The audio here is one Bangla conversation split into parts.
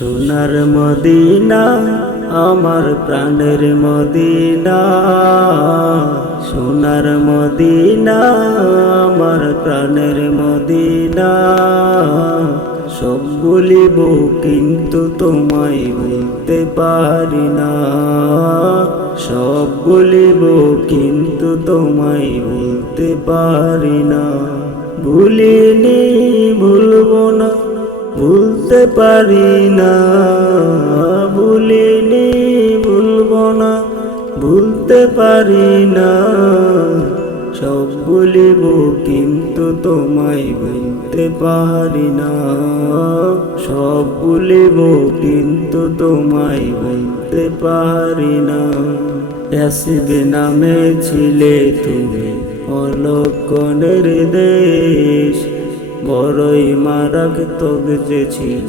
সোনার মদিনা আমার প্রাণের মদিনা, সোনার মদিনা আমার প্রাণের মদিনা। সব বলিব কিন্তু তোমায় বলতে পারি না, সব বলিব কিন্তু তোমায় বলতে পারি না। ভুলিনি ভুলবো না, ভুলতে পারি না, ভুলিনি ভুলবো না, ভুলতে পারি না। সব ভুলিব কিন্তু তোমায় বলতে পারি না, সব ভুলিব কিন্তু তোমায় বলতে পারি না। আসবে নামে ছিলে তুমি অলক্ষণের দেশ, বড়ই মারাত্মক যে ছিল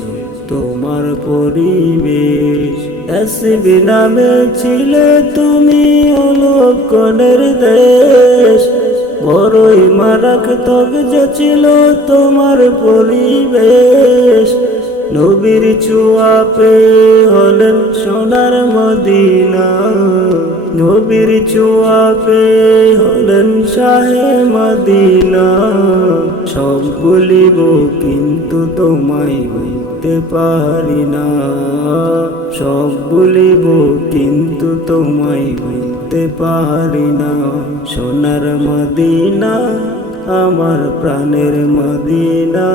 তোমার পরিবেশ। আসবে নামে ছিলে তুমি অলক্ষণের দেশ, বড়ই মারাত্মক যে ছিল তোমার পরিবেশ। নবীর ছোঁয়া পেয়ে হলেন সোনার মদিনা, নবীর ছোঁয়া পেয়ে হলেন শাহে মদিনা। সব বলিব কিন্তু তোমায় বলতে পারি না, সব বলিব কিন্তু তোমায় বলতে পারি না। সোনার মদিনা আমার প্রাণের মদিনা,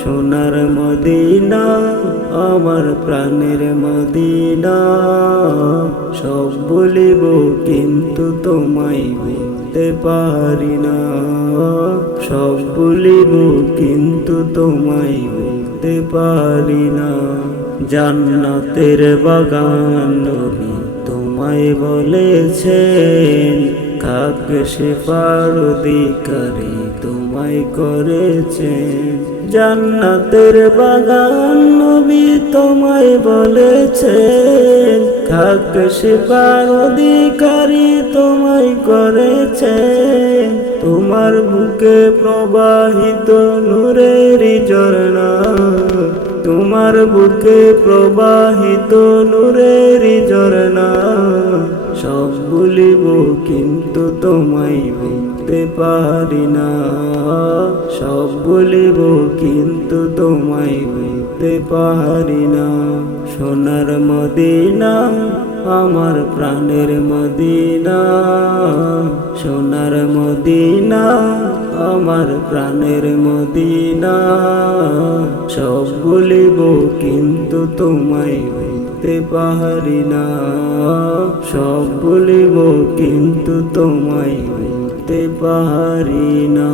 সোনার মদিনা আমার প্রাণের মদিনা। সব বলিব কিন্তু তোমায় বলতে পারি না, সব বলিব কিন্তু তোমায় বলতে পারি না। জান্নাতের বাগান নবী তোমায় বলেছেন, খাক শেফার অধিকারী তোমায় করেছেন। জান্নাতের বাগান নবী তোমায় বলেছেন, খাক শেফার অধিকারী তোমায় করেছেন। তোমার বুকে প্রবাহিত নূরের ঝরনা, তোমার বুকে প্রবাহিত নূরের ঝরনা। সব বলিব কিন্তু তোমায় বলতে পারি না, সব বলিব কিন্তু তোমায় বলতে পারি না। সোনার মদিনা আমার প্রাণের মদিনা, সোনার মদিনা আমার প্রাণের মদিনা। সব বলিব কিন্তু তোমায় বলতে পারি না, সব বলিব কিন্তু তোমায় বলতে পারি না।